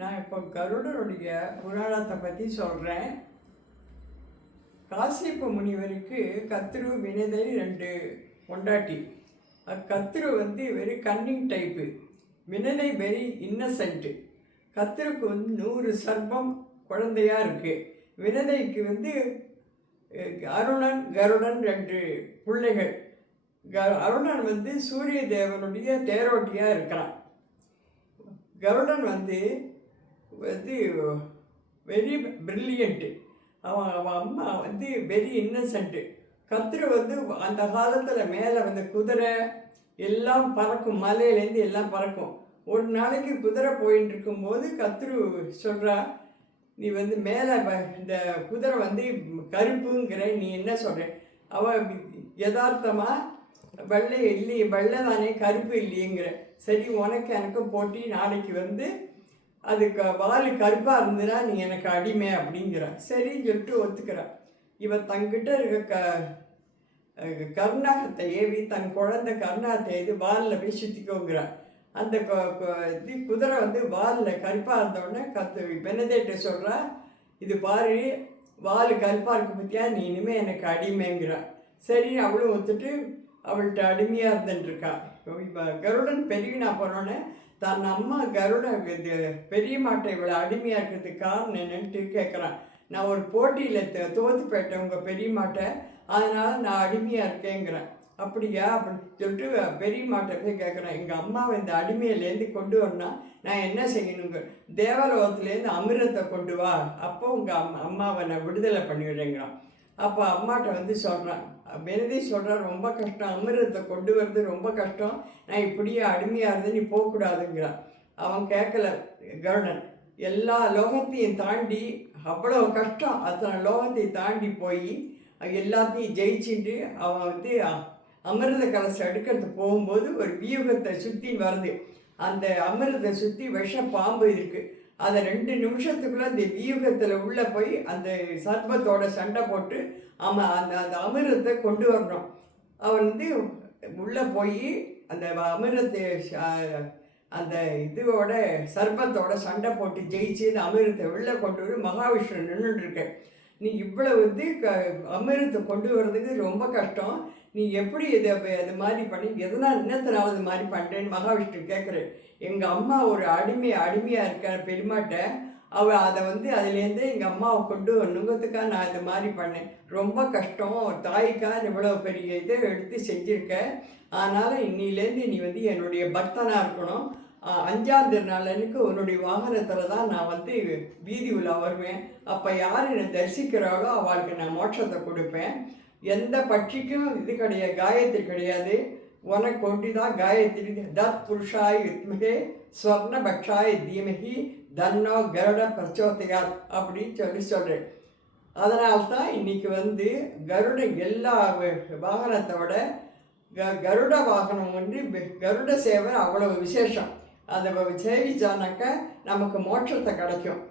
நான் இப்போ கருடனுடைய புராணத்தை பற்றி சொல்கிறேன். காசியப்ப முனிவருக்கு கத்திரு வினதை 2 பொண்டாட்டி. Kadru very cunning type, Vinata very innocent. கத்திருக்கு 100 சர்ப்பம் குழந்தையாக இருக்குது. வினதைக்கு அருணன் கருடன் 2 பிள்ளைகள். அருணன் சூரிய தேவனுடைய தேரோட்டியாக இருக்கிறான். கருடன் வெரி பிரில்லியண்ட்டு. அவன் அம்மா வெரி இன்னசென்ட்டு. கத்திரு அந்த காலத்தில் மேலே குதிரை எல்லாம் பறக்கும், மலையிலேருந்து எல்லாம் பறக்கும். ஒரு நாளைக்கு குதிரை போயின்னு இருக்கும்போது கத்திரு சொல்கிறா, நீ மேலே இந்த குதிரை கருப்புங்கிற, நீ என்ன சொல்கிற? அவள் யதார்த்தமாக வெள்ளை இல்லையே, வெள்ளை தானே, கருப்பு இல்லையேங்கிற. சரி, உனக்கு எனக்கும் போட்டி, நாளைக்கு அதுக்கு வால் கருப்பாக இருந்ததுன்னா நீ எனக்கு அடிமை அப்படிங்கிற. சரின்னு சொல்லிட்டு ஒத்துக்கிறான். இவன் தங்கிட்ட இருக்க கருணாகத்தை ஏவி தன் குழந்தை கருணாகத்தை வாலில் போய் சுற்றிக்கோங்கிறான். அந்த குதிரை வாலில் கருப்பாக இருந்தோடனே பெனதேட்ட சொல்கிறா, இது பாரு, வால் கருப்பாக இருக்க பற்றியா, நீ இனிமேல் எனக்கு அடிமைங்கிறான். சரி, அவளும் ஒத்துட்டு அவள்கிட்ட அடிமையாக இருந்துட்டுருக்கா. இப்போ கருடன் பெரியனா போனோன்னே தன் அம்மா பெரிய மாட்டை இவளை அடிமையாக இருக்கிறதுக்கு காரணம் என்னன்ட்டு கேட்குறான். நான் ஒரு போட்டியில் தோற்று போயிட்டேன் உங்கள் பெரிய மாட்டை, அதனால் நான் அடிமையாக இருக்கேங்கிறேன். அப்படியா அப்படின்னு சொல்லிட்டு பெரிய மாட்டை போய் கேட்குறேன், எங்கள் அம்மாவை இந்த அடிமையிலேருந்து கொண்டு வரணும், நான் என்ன செய்யணுங்க? தேவலோகத்துலேருந்து அமிர்தத்தை கொண்டு வா, அப்போ உங்கள் அம்மாவை நான் விடுதலை பண்ணிவிடுறேங்கிறான். அப்போ அம்மாட்ட சொல்கிறான், பெனதி சொல்கிறான், ரொம்ப கஷ்டம், அமிர்தத்தை கொண்டு வர்றது ரொம்ப கஷ்டம், நான் இப்படியே அடிமையாக இருந்து நீ போகக்கூடாதுங்கிறான். அவன் கேட்கல. கருடன் எல்லா லோகத்தையும் தாண்டி, அவ்வளோ கஷ்டம், அத்தனை லோகத்தையும் தாண்டி போய் எல்லாத்தையும் ஜெயிச்சுட்டு அவன் அமிர்த கலசை எடுக்கிறதுக்கு போகும்போது ஒரு வியூகத்தை சுற்றி வருது. அந்த அமிர்தத்தை சுற்றி விஷ பாம்பு இருக்குது. அதை 2 நிமிஷத்துக்குள்ளே அந்த வியூகத்தில் உள்ளே போய் அந்த சர்ப்பத்தோட சண்டை போட்டு அந்த அமிர்தத்தை கொண்டு வரணும். அவன் உள்ளே போய் அந்த அமிர்தத்தை அந்த இதோட சர்ப்பத்தோட சண்டை போட்டு ஜெயிச்சு அந்த அமிர்தத்தை உள்ளே கொண்டு வர மகாவிஷ்ணு நின்றுட்டுருக்க. நீ இவ்வளோ அமிர்தத்தை கொண்டு வர்றதுக்கு ரொம்ப கஷ்டம், நீ எப்படி இது மாதிரி பண்ணி எதனால் இன்னத்தினாவது மாதிரி பண்ணுறேன்னு மகாவிஷ்ணு கேட்குறேன். எங்கள் அம்மா ஒரு அடிமையாக இருக்கிற பெருமாட்ட, அவள் அதை அதுலேருந்து எங்கள் அம்மாவை கொண்டு நுங்கத்துக்காக நான் இது மாதிரி பண்ணேன். ரொம்ப கஷ்டம், ஒரு தாய்க்காக இவ்வளோ பெரிய இதை எடுத்து செஞ்சுருக்கேன். அதனால் இன்னிலேருந்து நீ என்னுடைய பக்தனாக இருக்கணும். 5ஆம் திருநாளன்னைக்கு உன்னுடைய வாகனத்தில் தான் நான் வீதி உலா வருவேன். அப்போ யார் என்னை தரிசிக்கிறாளோ அவளுக்கு நான் மோட்சத்தை கொடுப்பேன். எந்த பட்சிக்கும் இது கிடையாது, காயத்ரி கிடையாது, உனக்கு ஒண்டி தான் காயத்ரி. தத் புருஷாய் வித்மகே ஸ்வர்ண பக்ஷாய் தீமகி தன்னோ கருட பிரச்சோதயாத் அப்படின்னு சொல்கிறேன். அதனால்தான் இன்னைக்கு கருட எல்லா வாகனத்தை விட கருட வாகனம் கருட சேவை அவ்வளவு விசேஷம். அதை சேவிச்சானாக்கா நமக்கு மோட்சத்தை கிடைக்கும்.